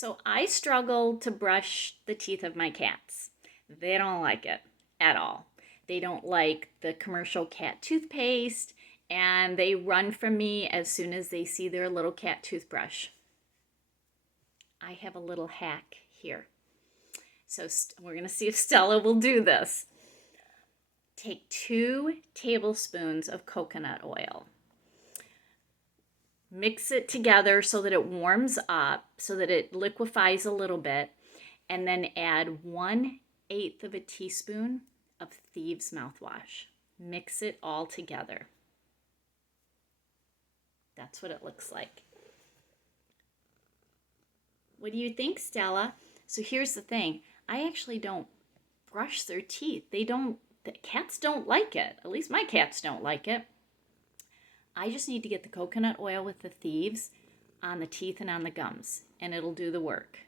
So I struggle to brush the teeth of my cats. They don't like it at all. They don't like the commercial cat toothpaste, and they run from me as soon as they see their little cat toothbrush. I have a little hack here. So we're going to see if Stella will do this. Take 2 tablespoons of coconut oil. Mix it together so that it warms up, so that it liquefies a little bit, and then add 1/8 of a teaspoon of Thieves mouthwash. Mix it all together. That's what it looks like. What do you think, Stella? So here's the thing. I actually don't brush their teeth. The cats don't like it. At least my cats don't like it. I just need to get the coconut oil with the Thieves on the teeth and on the gums, and it'll do the work.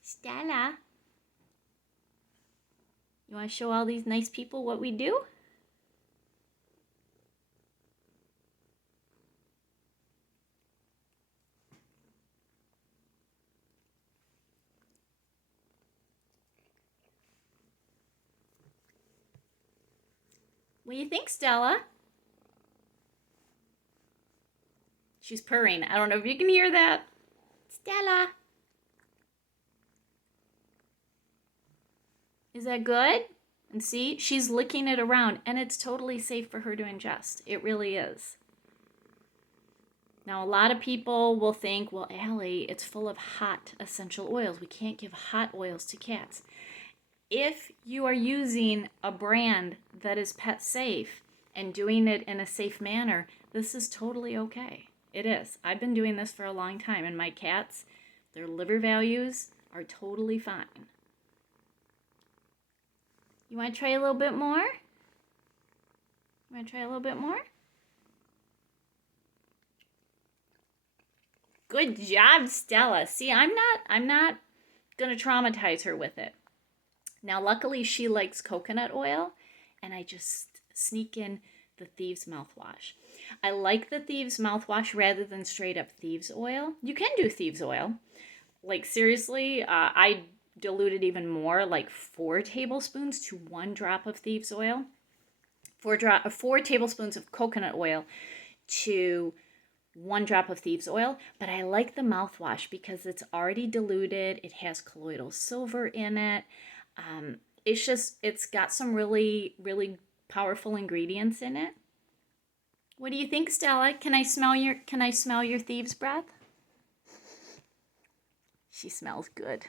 Stella, you want to show all these nice people what we do? What do you think, Stella? She's purring. I don't know if you can hear that. Stella. Is that good? And see, she's licking it around, and it's totally safe for her to ingest. It really is. Now, a lot of people will think, well, Allie, it's full of hot essential oils. We can't give hot oils to cats. If you are using a brand that is pet safe and doing it in a safe manner, this is totally okay. It is. I've been doing this for a long time, and my cats, their liver values are totally fine. You want to try a little bit more? You want to try a little bit more? Good job, Stella. See, I'm not going to traumatize her with it. Now, luckily, she likes coconut oil, and I just sneak in the Thieves mouthwash. I like the Thieves mouthwash rather than straight up Thieves oil. You can do Thieves oil. Like, seriously, I dilute it even more, like 4 tablespoons to 1 drop of Thieves oil. 4 tablespoons of coconut oil to 1 drop of Thieves oil, but I like the mouthwash because it's already diluted. It has colloidal silver in it. It's got some really, really powerful ingredients in it. What do you think, Stella? Can I smell your Thieves breath? She smells good.